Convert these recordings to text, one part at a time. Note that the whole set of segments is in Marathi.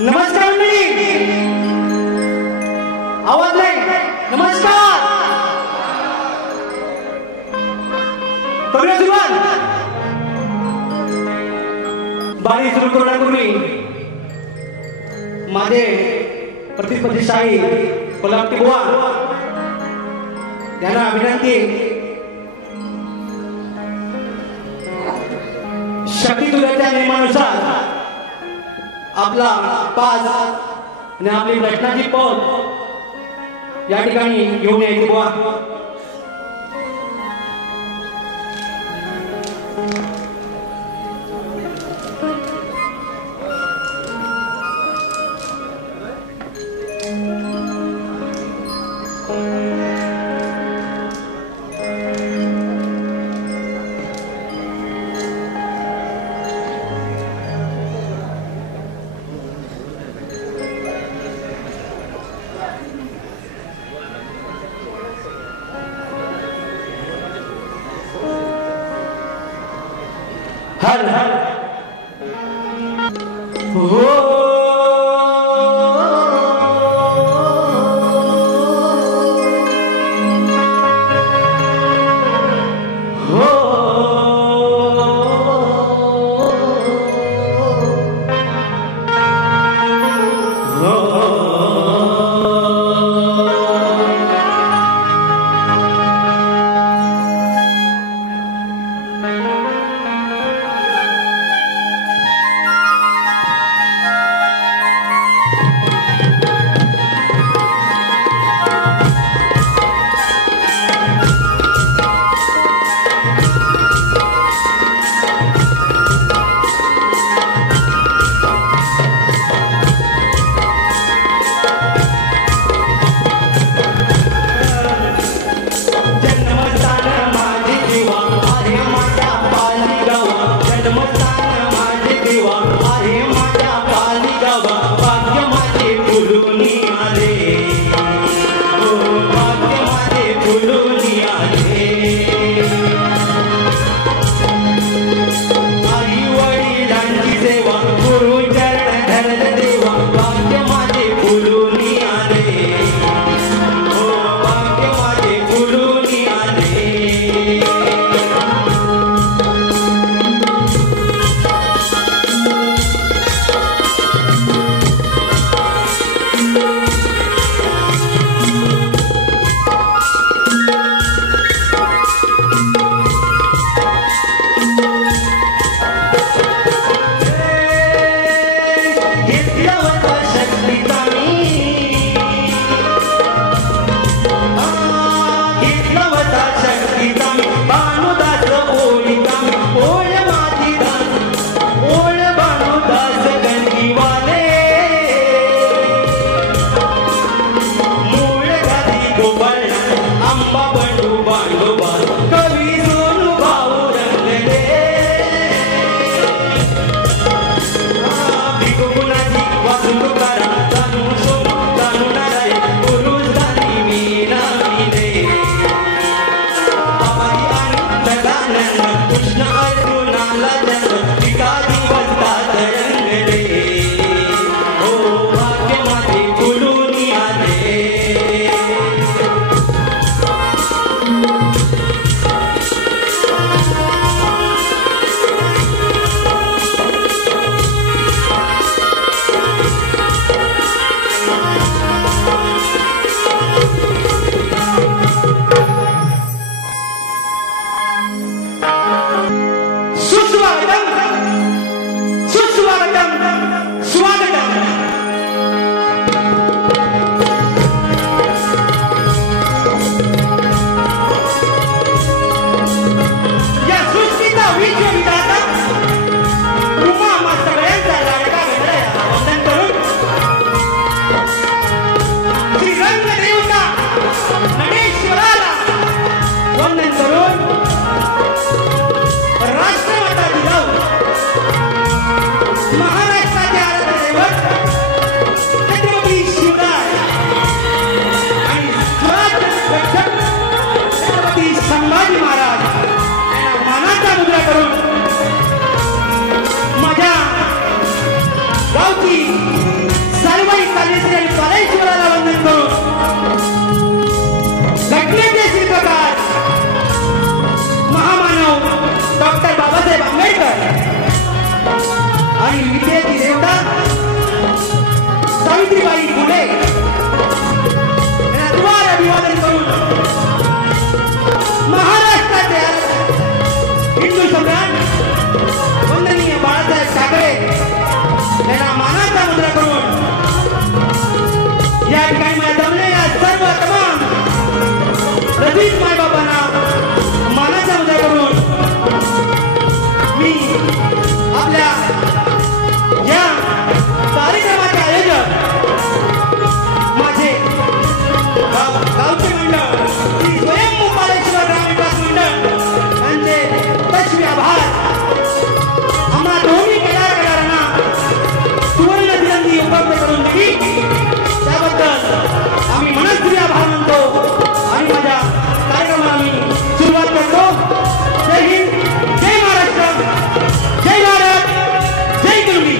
नमस्कार मंडळी, आवाज नाही. नमस्कार. करूया सुरुवात. बारी सुरू करण्यापूर्वी माझे प्रतिस्पर्धी कोल्हापूरची बुवा यांना विनंती, शक्ती तुझ्याच्या नियमानुसार आपला पास आणि आपली प्रश्नाची पद या ठिकाणी घेऊन यायची बुवा. हर हर हो गावची सर्वाई कालेश्वरी आणि कालेश्वराला वंदन करून घटनेचे शिल्पकार महामानव डॉक्टर बाबासाहेब आंबेडकर आणि विद्येची देवता सावित्रीबाई फुले यांना द्वार अभिवादन करून महाराष्ट्राचे हिंदू सम्राट वंदनीय बाळासाहेब ठाकरे यांना मानाचा मुद्रा करून या ठिकाणी मला जमलेल्या सर्व तमाम रजित मायबापांना मानाचा मुद्रा करून मी आपल्या या कार्यक्रमाचे आयोजक माझे गावचे मंडळ श्री स्वयंभू कालेश्वर ग्राम विकास मंडळ यांचे तश्वी आभार. आम्हाला दोन्ही कलाकारांना सुवर्ण तिरंगी उपलब्ध करून दिली त्याबद्दल आम्ही मनस्वी आभार मानतो आणि माझ्या कार्यक्रमाला मी सुरुवात करतो. जय हिंद, जय महाराष्ट्र, जय भारत, जय गुरुजी.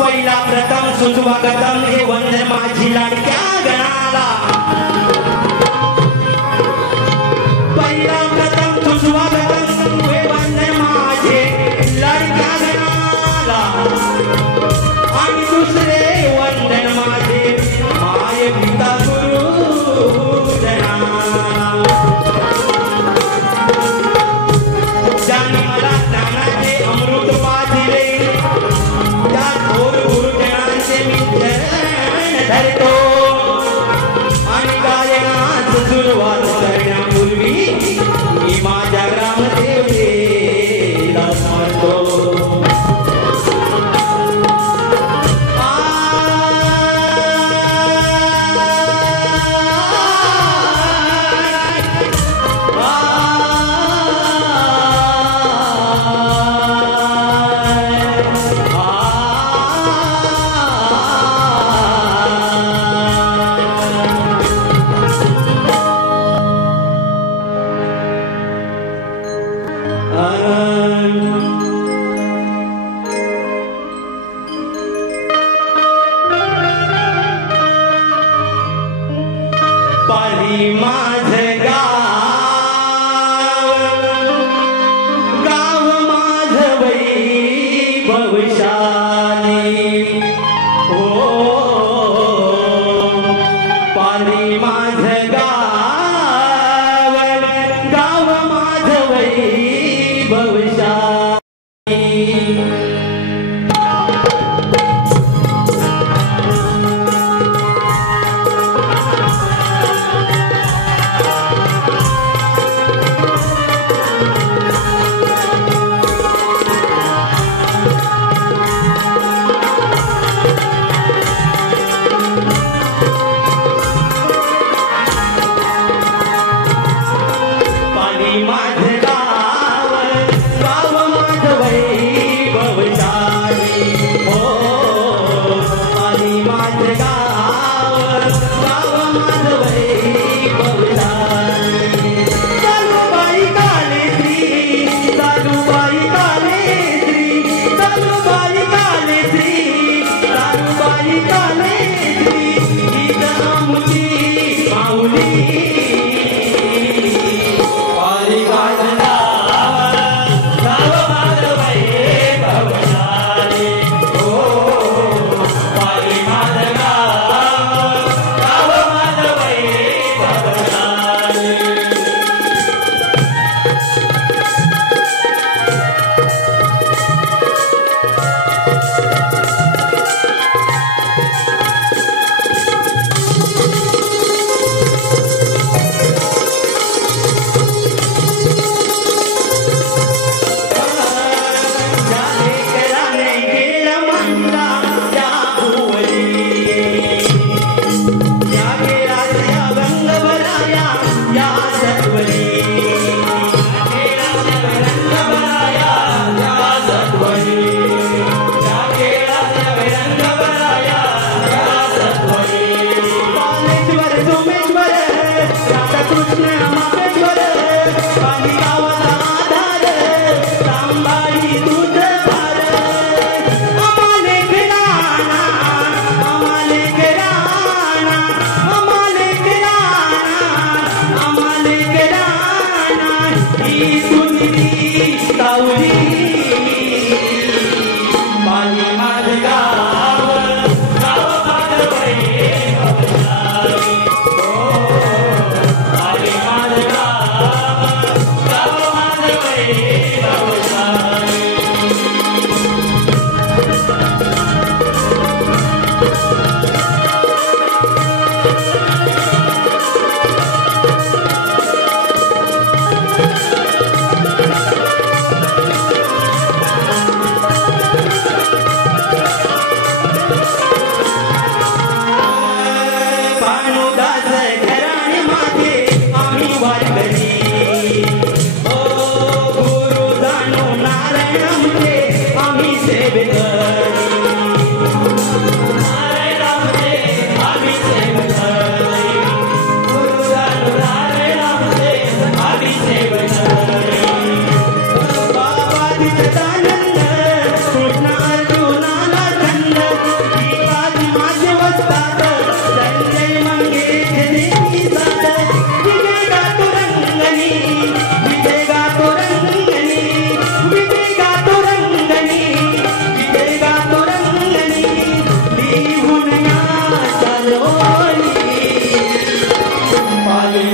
पहिला प्रथम सुस्वागतम हे वंदन माझी लाडक्या गणाला. पहिला प्रथम सुस्वागतम हे वंदन माझे लाडक्या गणाला आणि दुसरे वंदन माझे माय पिता गुरु जनाला. ज्यांनी मला ज्ञानाचे अमृत पाजले त्या थोर गुरुजनांचे मी चरण धरतो आणि गायनास सुरुवात करण्यापूर्वी मी माझ्या ग्रामदेवतेला स्मरतो. पाली माझं गाव माझं वैभवशाली हो. पाली माझं गाव माझं वैभवशाली.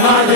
Hare